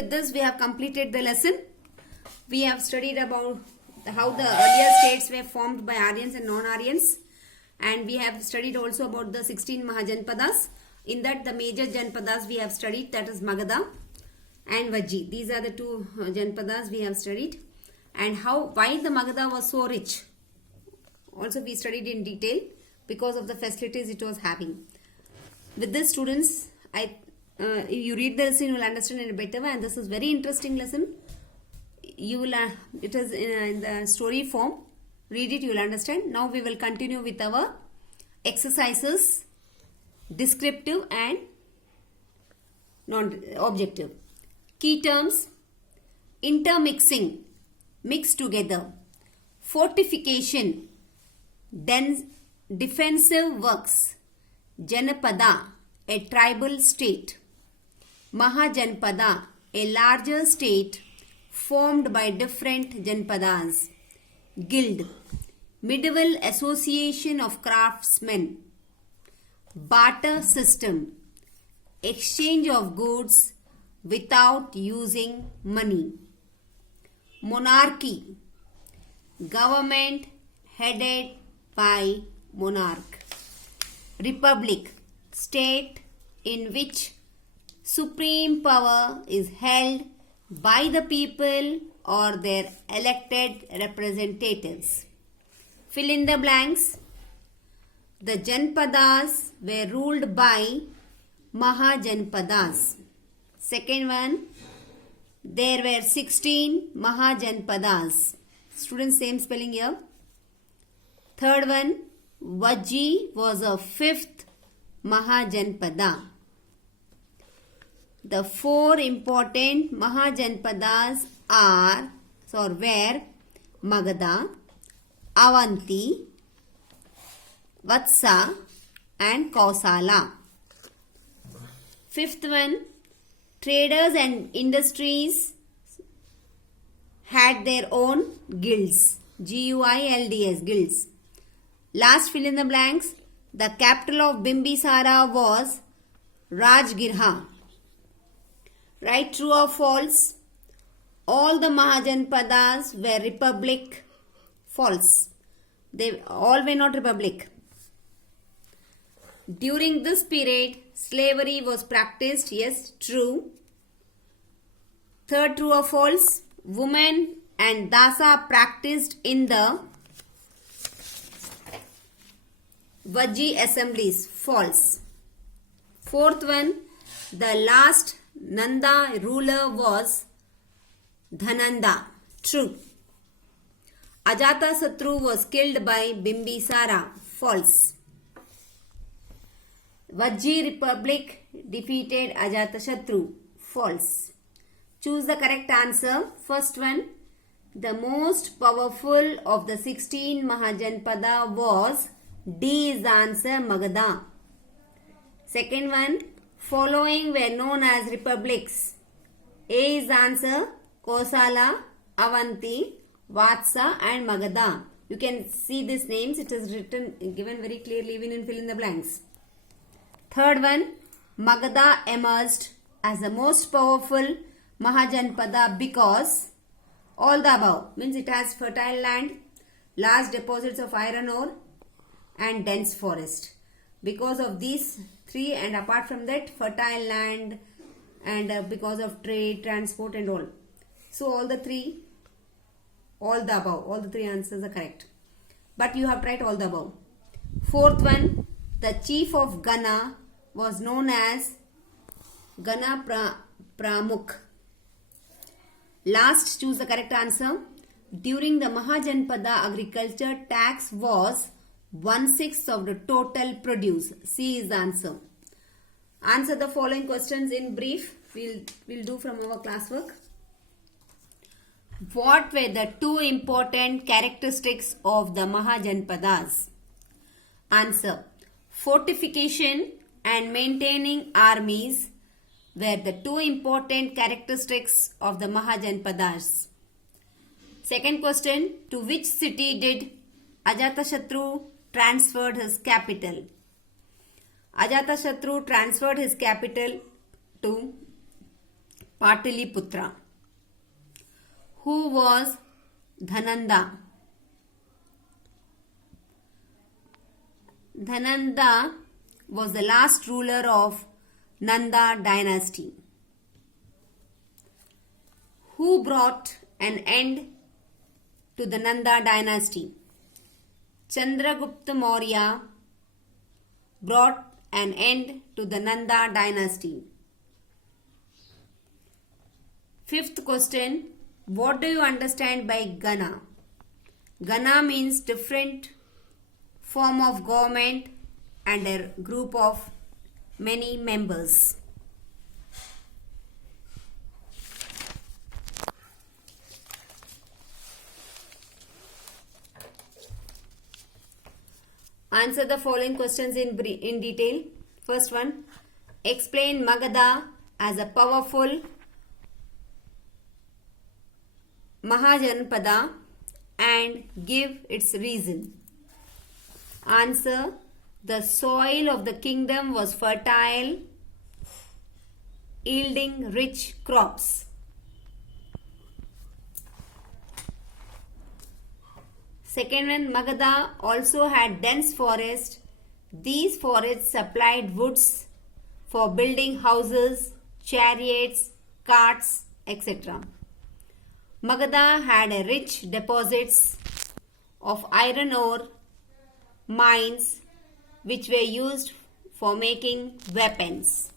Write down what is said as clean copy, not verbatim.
With this, we have completed the lesson. We have studied about how the earlier states were formed by Aryans and non-Aryans, and we have studied also about the 16 Mahajanpadas. In that, the major Janpadas we have studied, that is Magadha and Vajji. These are the two Janpadas we have studied, and why the Magadha was so rich. Also, we studied in detail because of the facilities it was having. With this, students, you read the lesson, you will understand in a better way, and this is very interesting lesson. You will it is in the story form. Read it, you will understand. Now we will continue with our exercises, descriptive and non-objective. Key terms: intermixing, mix together; fortification, defensive works; Janapada, a tribal state; Mahajanpada, a larger state formed by different Janpadas; Guild, medieval association of craftsmen; barter system, exchange of goods without using money; monarchy, government headed by monarch; republic, state in which supreme power is held by the people or their elected representatives. Fill in the blanks. The Janpadas were ruled by Mahajanpadas. Second one, there were 16 Mahajanpadas. Students, same spelling here. Third one, Vajji was a fifth Mahajanpada. The four important Mahajanpadas were Magadha, Avanti, Vatsa and Kausala. Fifth one, traders and industries had their own guilds. Guilds, guilds. Last, fill in the blanks. The capital of Bimbisara was Rajgirha. Right, true or false? All the Mahajanpadas were republic. False. They all were not republic. During this period, slavery was practiced. Yes, true. Third, true or false? Women and dasa practiced in the Vajji assemblies. False. Fourth one, the last Nanda ruler was Dhananda. True. Ajatasattu was killed by Bimbisara. False. Vajji Republic defeated Ajatasattu. False. Choose the correct answer. First one, the most powerful of the 16 Mahajanpada was D is the answer, Magadha. Second one, following were known as republics. A is the answer, Kosala, Avanti, Vatsa and Magadha. You can see these names. It is given very clearly even in fill in the blanks. Third one, Magadha emerged as the most powerful Mahajanpada because all the above. Means it has fertile land, large deposits of iron ore and dense forest. Because of these three, and apart from that, fertile land and because of trade, transport and all. So all the three answers are correct. But you have tried all the above. Fourth one, the chief of Gana was known as Gana Pramukh. Last, choose the correct answer. During the Mahajanpada, agriculture tax was 1/6 of the total produce. C is the answer. Answer the following questions in brief. We'll do from our classwork. What were the two important characteristics of the Mahajanpadas? Answer. Fortification and maintaining armies were the two important characteristics of the Mahajanpadas. Second question. To which city did Ajatasattu transferred his capital? Ajatasattu transferred his capital to Pataliputra. Who was Dhananda? Dhananda was the last ruler of Nanda dynasty. Who brought an end to the Nanda dynasty? Chandragupta Maurya brought an end to the Nanda dynasty. Fifth question. What do you understand by Gana? Gana means different form of government and a group of many members. Answer the following questions in detail. First one. Explain Magadha as a powerful Mahajanpada and give its reason. Answer. The soil of the kingdom was fertile, yielding rich crops. Second one, Magadha also had dense forest. These forests supplied woods for building houses, chariots, carts, etc. Magadha had a rich deposits of iron ore, mines, which were used for making weapons.